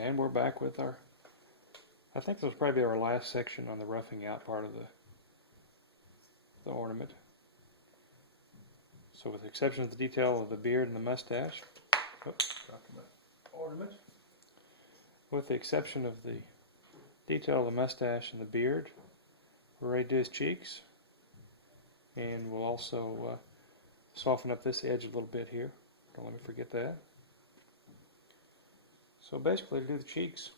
And we're back with our, I think this will probably be our last section on the roughing out part of the ornament. So with the exception of the detail of the beard and the mustache, talking about ornament, with the exception of the detail of the mustache and the beard, we're ready to do his cheeks. And we'll also soften up this edge a little bit here. Don't let me forget that. So basically to do the cheeks,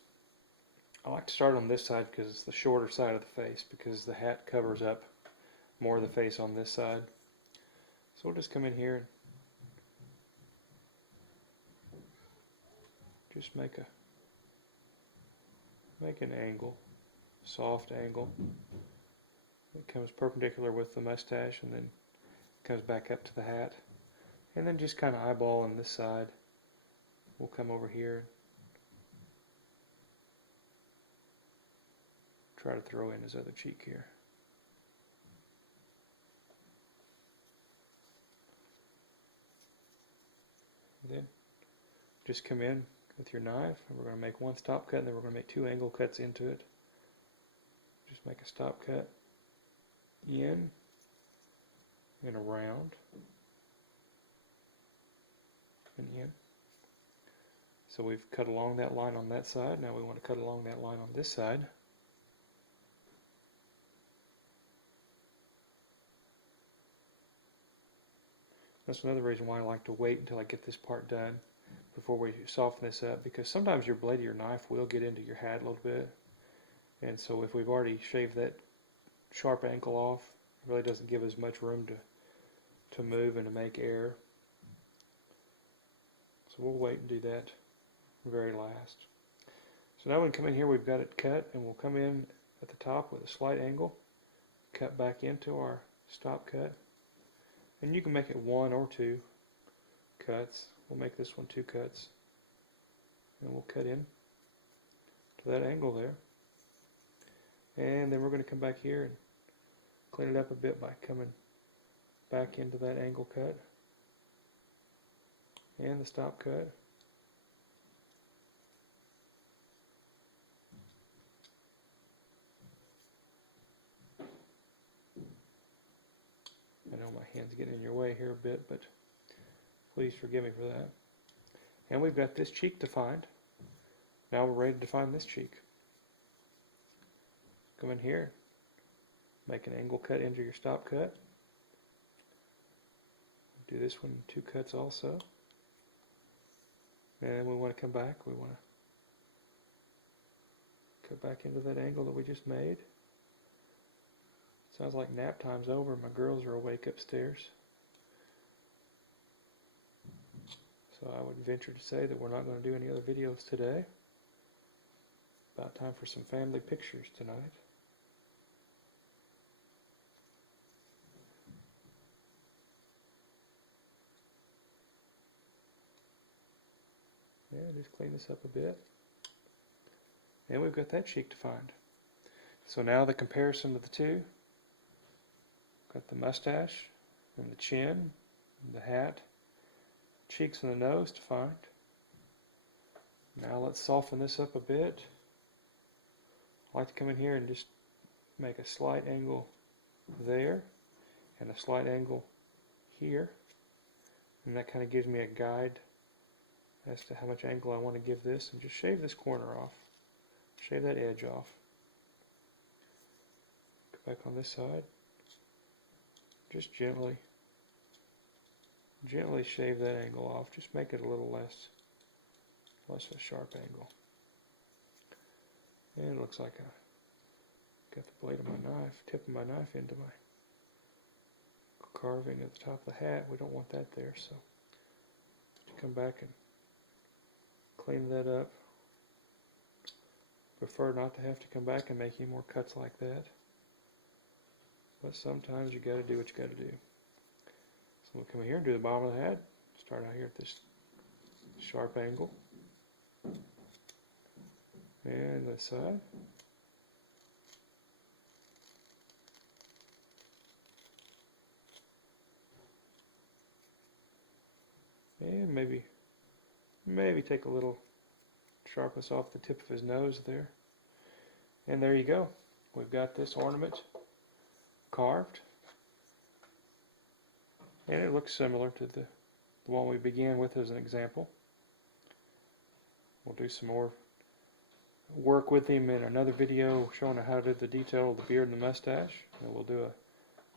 I like to start on this side because it's the shorter side of the face, because the hat covers up more of the face on this side. So we'll just come in here and just make an angle, soft angle. It comes perpendicular with the mustache and then comes back up to the hat. And then just kind of eyeball on this side. We'll come over here, try to throw in his other cheek here. Then just come in with your knife, and we're going to make one stop cut, and then we're going to make two angle cuts into it. Just make a stop cut in and around and in. So we've cut along that line on that side. Now we want to cut along that line on this side. That's another reason why I like to wait until I get this part done before we soften this up, because sometimes your blade of your knife will get into your hat a little bit, and so if we've already shaved that sharp angle off, it really doesn't give us much room to move and to make air. So we'll wait and do that very last. So now we can come in here, we've got it cut, and we'll come in at the top with a slight angle, cut back into our stop cut, and you can make it one or two cuts. We'll make this one two cuts, and we'll cut in to that angle there. And then we're going to come back here and clean it up a bit by coming back into that angle cut and the stop cut. I know my hand's getting in your way here a bit, but please forgive me for that. And we've got this cheek defined. Now we're ready to define this cheek. Come in here, make an angle cut into your stop cut. Do this one two cuts also. And we want to come back. We want to cut back into that angle that we just made. Sounds like nap time's over. My girls are awake upstairs. So I would venture to say that we're not going to do any other videos today. About time for some family pictures tonight. Yeah, just clean this up a bit. And we've got that cheek defined. So now the comparison of the two. Got the mustache and the chin and the hat, cheeks and the nose defined. Now let's soften this up a bit. I like to come in here and just make a slight angle there and a slight angle here, and that kind of gives me a guide as to how much angle I want to give this, and just shave this corner off, shave that edge off. Go back on this side, just gently shave that angle off, just make it a little less a sharp angle. And it looks like I got the blade of my knife, tip of my knife into my carving at the top of the hat. We don't want that there, so to come back and clean that up. Prefer not to have to come back and make any more cuts like that, but sometimes you got to do what you got to do. So we'll come here and do the bottom of the hat. Start out here at this sharp angle, and this side. And maybe take a little sharpness off the tip of his nose there. And there you go. We've got this ornament carved. And it looks similar to the one we began with as an example. We'll do some more work with him in another video showing how to do the detail of the beard and the mustache. And we'll do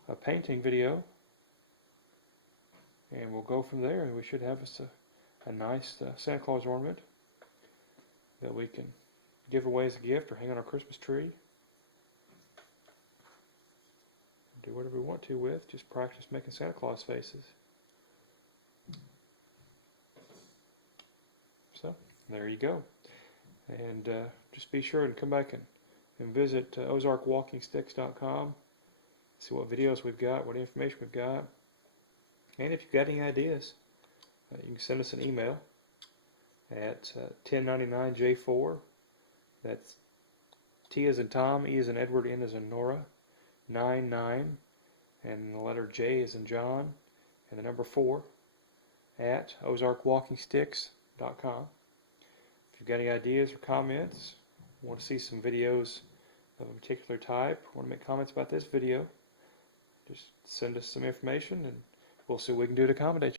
a painting video. And we'll go from there, and we should have us a nice Santa Claus ornament that we can give away as a gift or hang on our Christmas tree. Do whatever we want to with. Just practice making Santa Claus faces. So, there you go. And just be sure to come back and visit ozarkwalkingsticks.com. See what videos we've got, what information we've got. And if you've got any ideas, you can send us an email at 1099J4. That's T as in Tom, E as in Edward, N as in Nora, 99, and the letter J as in John, and the number 4 at ozarkwalkingsticks.com. If you've got any ideas or comments, want to see some videos of a particular type, want to make comments about this video, just send us some information and we'll see what we can do to accommodate you.